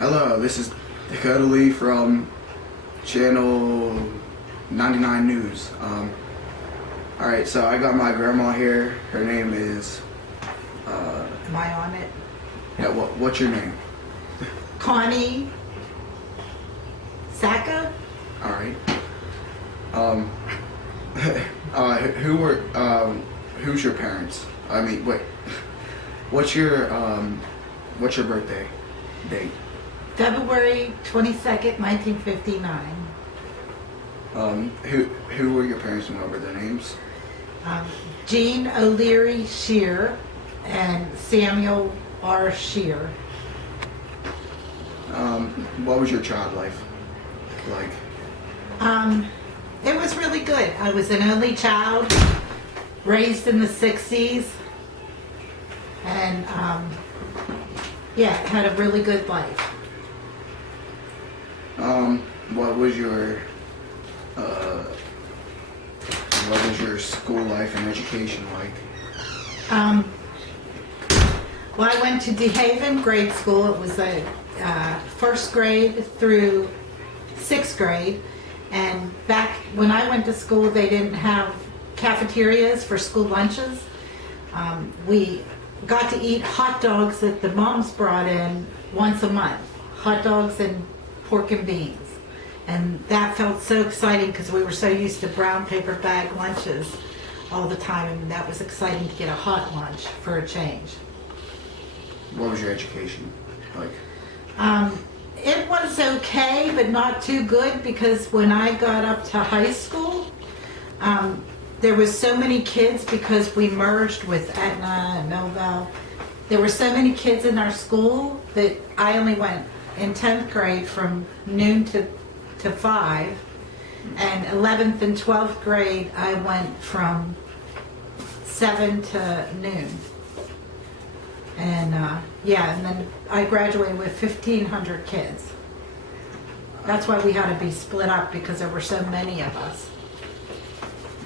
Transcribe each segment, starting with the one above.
Hello, this is Dakota from Channel 99 News. Alright, so I got my grandma here. Her name is... Am I on it? Yeah, what's your name? Connie Saka? Alright. Who's your parents? I mean, wait. What's your birthday date? February 22nd, 1959. Who were your parents and what were their names? Jean O'Leary Shear and Samuel R. Shear. What was your child life like? It was really good. I was an only child, raised in the 60s, and yeah, had a really good life. What was your school life and education like? Well, I went to DeHaven grade school. It was a first grade through sixth grade. And back when I went to school, they didn't have cafeterias for school lunches. We got to eat hot dogs that the moms brought in once a month. Hot dogs and pork and beans. And that felt so exciting because we were so used to brown paper bag lunches all the time, and that was exciting to get a hot lunch for a change. What was your education like? It was okay, but not too good, because when I got up to high school, there was so many kids because we merged with Etna and Millville. There were so many kids in our school that I only went in 10th grade from noon to 5, and 11th and 12th grade I went from 7 to noon. And yeah, and then I graduated with 1,500 kids. That's why we had to be split up, because there were so many of us.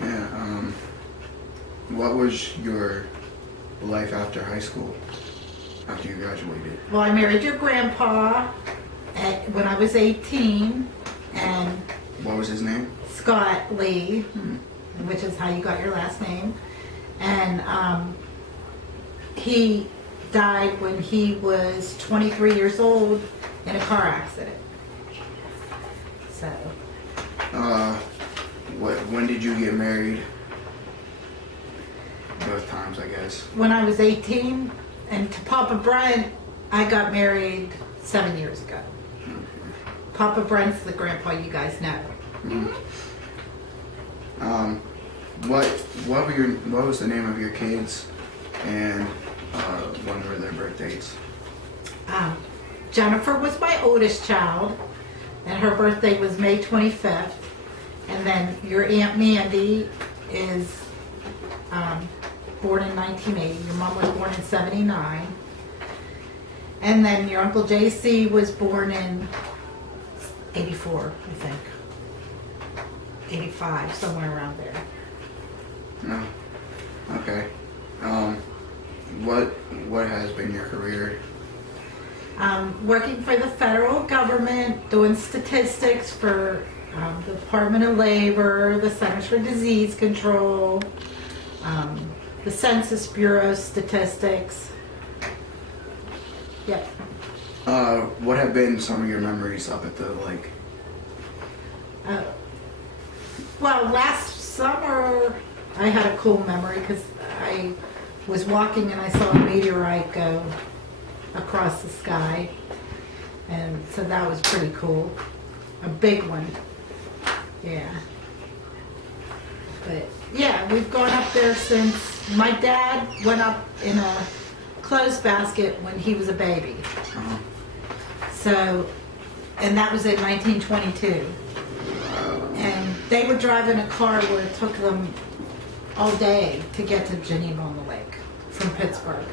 Yeah, what was your life after high school, after you graduated? Well, I married your grandpa when I was 18, and What was his name? Scott Lee, which is how you got your last name. And he died when he was 23 years old in a car accident. So, When did you get married? Both times, I guess. when I was 18, and to Papa Brent, I got married 7 years ago. Papa Brent's the grandpa you guys know. What was the name of your kids, and when were their birth dates? Jennifer was my oldest child, and her birthday was May 25th. And then your Aunt Mandy is born in 1980. Your mom was born in 79. And then your Uncle JC was born in 84, I think. 85, somewhere around there. No. Okay. What has been your career? Working for the federal government, doing statistics for the Department of Labor, the Centers for Disease Control, the Census Bureau statistics. Yep. What have been some of your memories up at the lake? Well, last summer I had a cool memory because I was walking and I saw a meteorite go across the sky, and so that was pretty cool. A big one. Yeah. But yeah, we've gone up there since. My dad went up in a clothes basket when he was a baby. So, and that was in 1922. And they were driving a car where it took them all day to get to Geneva on the Lake from Pittsburgh.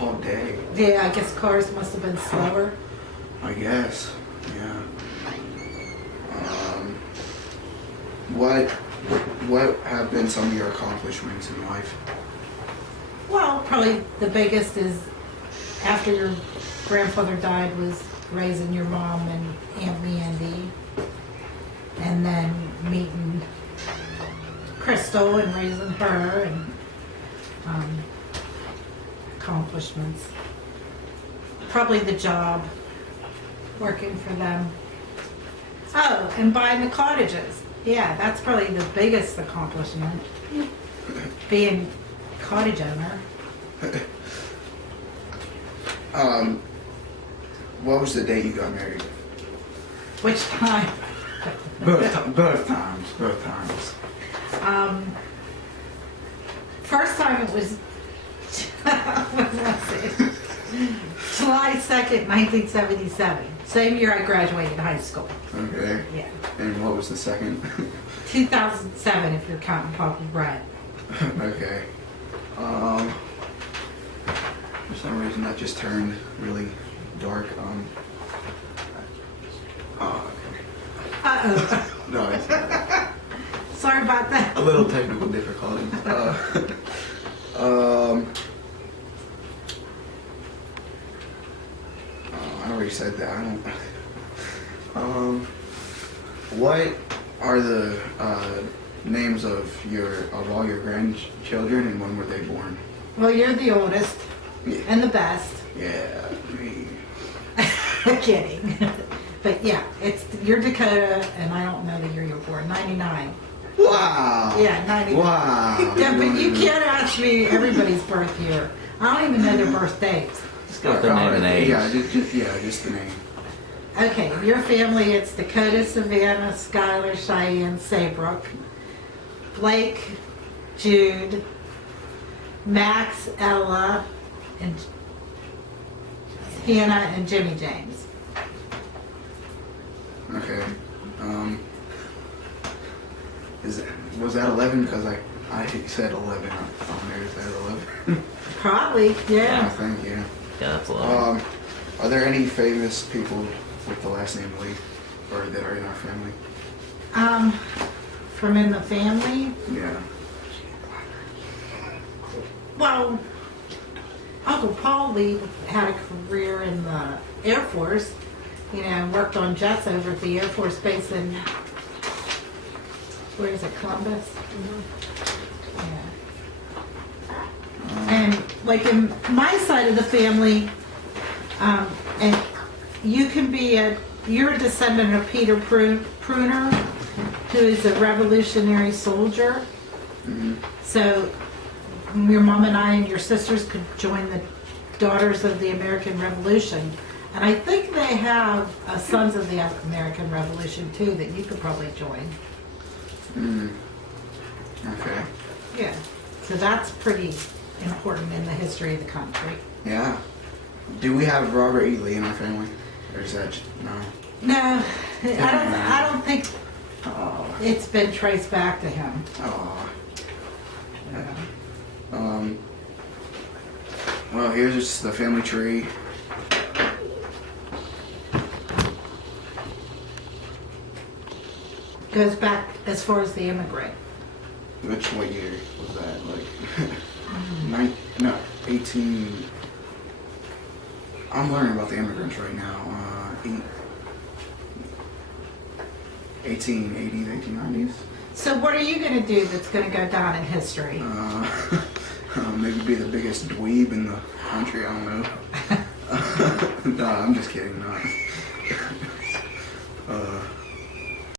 All day. Yeah, I guess cars must have been slower. I guess. Yeah. What have been some of your accomplishments in life? Well, probably the biggest is after after your grandfather died was raising your mom and Aunt Mandy, and then meeting Crystal and raising her, and accomplishments. Probably the job, working for them. Oh, and buying the cottages. Yeah, that's probably the biggest accomplishment. Being cottage owner. What was the date you got married? Which time? Both times. First time it was, when was it? July 2nd, 1977. Same year I graduated high school. Okay. Yeah. And what was the second? 2007 if you're counting Papa Brett. Okay. For some reason that just turned really dark. Uh-oh. No, it's Sorry about that. a little technical difficulties. I already said that. I don't. What are the names of all your grandchildren, and when were they born? Well, you're the oldest Yeah. and the best. Yeah, me. Kidding. But yeah, you're Dakota, and I don't know the year you were born. 99. Wow. Yeah, 99. Wow. Yeah, but you can't ask me everybody's birth year. I don't even know their birthdays. Just go with their name and age. Yeah, just the name. Okay, your family, it's Dakota, Savannah, Skylar, Cheyenne, Saybrook, Blake, Jude, Max, Ella, and Hannah, and Jimmy James. Okay. Was that 11? Because I said 11 on there. Is that 11? Probably, I yeah. think, yeah. Yeah, that's a lot. Are there any famous people with the last name Lee, or that are in our family? From in the family, Yeah. well, Uncle Paul Lee had a career in the Air Force, worked on jets over at the Air Force Base in, where is it, Columbus? Yeah. And like in my side of the family, and you're a descendant of Peter Pruner, who is a revolutionary soldier. Mm-hmm. So your mom and I and your sisters could join the Daughters of the American Revolution. And I think they have Sons of the American Revolution too that you could probably join. Okay. Yeah. So that's pretty important in the history of the country. Yeah. Do we have Robert E. Lee in our family? Or is that no? No, I don't think Oh. it's been traced back to him. Oh. Well, here's just the family tree. Goes back as far as the immigrant. What year was that? Like, 18. I'm learning about the immigrants right now. 1880s, 1890s. So what are you going to do that's going to go down in history? Maybe be the biggest dweeb in the country. I don't know. No, I'm just kidding. No.